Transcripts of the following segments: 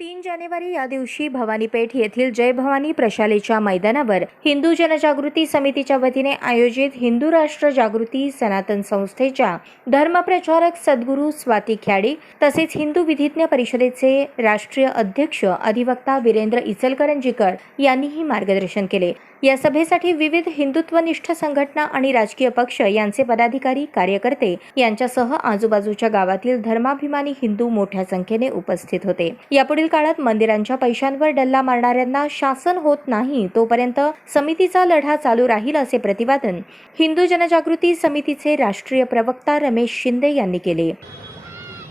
तीन जानेवारी या दिवशी भवानीपेठ येथील जय भवानी प्रशालेच्या मैदानावर हिंदू जनजागृती समितीच्या वतीने आयोजित हिंदू राष्ट्र जागृती सनातन संस्थेच्या धर्मप्रचारक सद्गुरू स्वाती ख्याडी तसेच हिंदू विधिज्ञ परिषदेचे राष्ट्रीय अध्यक्ष अधिवक्ता वीरेंद्र इचलकरंजीकर यांनीही मार्गदर्शन केले. या सभेसाठी विविध हिंदुत्वनिष्ठ संघटना आणि राजकीय पक्ष यांचे पदाधिकारी कार्यकर्ते यांच्यासह आजूबाजूच्या गावातील धर्माभिमानी हिंदू मोठ्या संख्येने उपस्थित होते. यापुढील काळात मंदिरांच्या पैशांवर डल्ला मारणाऱ्यांना शासन होत नाही तोपर्यंत समितीचा लढा चालू राहील असे प्रतिपादन हिंदू जनजागृती समितीचे राष्ट्रीय प्रवक्ता रमेश शिंदे यांनी केले.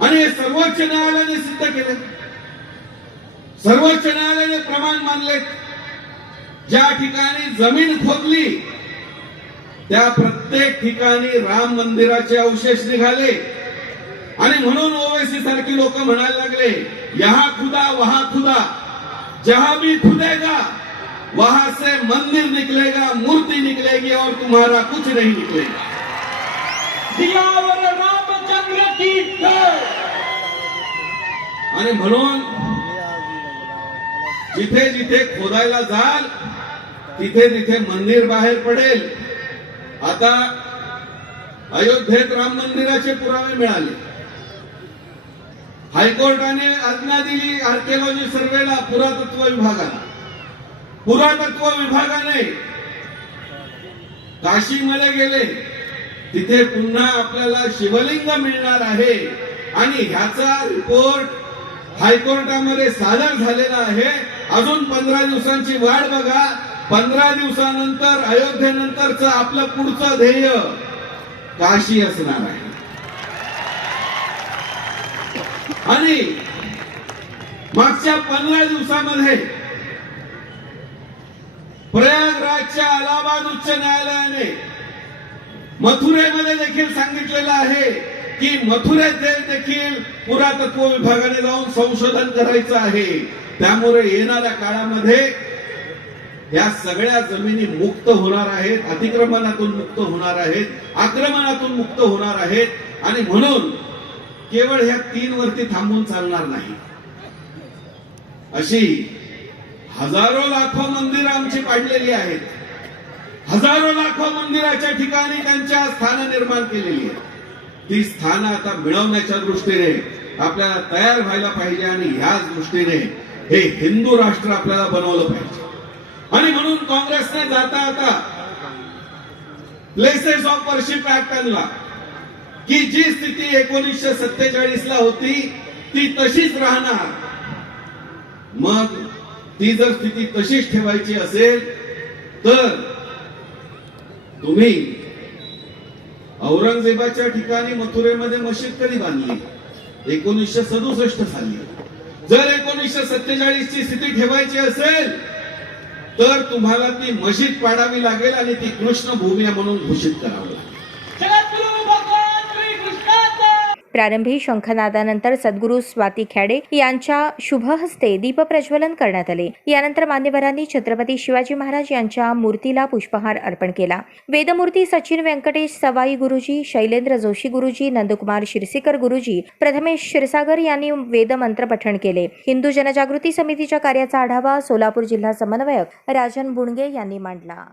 आणि सर्वोच्च न्यायालयाने सिद्ध केले. सर्वोच्च न्यायालयाने प्रमाण मानले. ज्या ठिकाणी जमीन खोदली त्या प्रत्येक ठिकाणी राम मंदिराचे अवशेष निघाले. आणि म्हणून ओवेसी सारखी लोक म्हणायला लागले यहा खुदा वहा खुदा. जहां भी खुदेगा वहां से मंदिर निकलेगा मूर्ति निकलेगी और तुम्हारा कुछ नहीं निकलेगा. सियावर रामचंद्र की आणि म्हणून जिथे जिथे खोदायला जाल तिथे तिथे मंदिर बाहेर पडेल. आता अयोध्येत राम मंदिराचे पुरावे मिळाले. हायकोर्टाने आज्ञा दिली आर्किओलॉजी सर्वेला पुरातत्व विभागाला. पुरातत्व विभागाने काशीमध्ये गेले. तिथे पुन्हा आपल्याला शिवलिंग मिळणार आहे. आणि ह्याचा रिपोर्ट हायकोर्टामध्ये सादर झालेला आहे. अजून पंधरा दिवसांची वाट बघा. पंधरा दिवसानंतर अयोध्येनंतरच आपलं पुढचं ध्येय काशी असणार आहे. आणि मागच्या पंधरा दिवसामध्ये प्रयागराजच्या अलाहाबाद उच्च न्यायालयाने मथुरेमध्ये देखील सांगितलेलं आहे की मथुरेत देखील पुरातत्व विभागाने जाऊन संशोधन करायचं आहे. त्यामुळे येणाऱ्या काळामध्ये या सगळ्या जमिनी मुक्त होणार आहेत अतिक्रमणातून मुक्त होणार आहेत आक्रमणातून मुक्त होणार आहेत. आणि म्हणून केवळ ह्या तीन वरती थांबून चालणार नाही. अशी हजारो लाखो मंदिर आमची पाडलेली आहेत. हजारो लाखो मंदिराच्या ठिकाणी त्यांच्या स्थानं निर्माण केलेली आहेत. ती स्थानं आता मिळवण्याच्या दृष्टीने आपल्याला तयार व्हायला पाहिजे आणि ह्याच दृष्टीने हे हिंदू राष्ट्र आपल्याला बनवलं पाहिजे. आणि म्हणून काँग्रेसने जाता आता प्लेसेस ऑफ वर्शिप ऍक्ट आणला. की जी स्थिती एकोणीसशे सत्तेचाळीस ला होती ती तशीच राहणार. मग ती जर स्थिती तशीच ठेवायची असेल तर तुम्ही औरंगजेबाच्या ठिकाणी मथुरेमध्ये मशीद कधी बांधली? एकोणीसशे सदुसष्ट साली. जर एकोणीसशे सत्तेचाळीस ची स्थिती ठेवायची असेल तर तुम्हाला ती मशीद पाडावी लागेल आणि ती कृष्ण भूमी म्हणून घोषित करावं लागेल. प्रारंभी शंखनादानंतर सद्गुरू स्वाती खेडे यांच्या शुभ हस्ते दीपप्रज्वलन करण्यात आले. यानंतर मान्यवरांनी छत्रपती शिवाजी महाराज यांच्या मूर्तीला पुष्पहार अर्पण केला. वेदमूर्ती सचिन व्यंकटेश सवाई गुरुजी शैलेंद्र जोशी गुरुजी नंदकुमार शिरसीकर गुरुजी प्रथमेश क्षीरसागर यांनी वेदमंत्र पठण केले. हिंदू जनजागृती समितीच्या कार्याचा आढावा सोलापूर जिल्हा समन्वयक राजन बुणगे यांनी मांडला.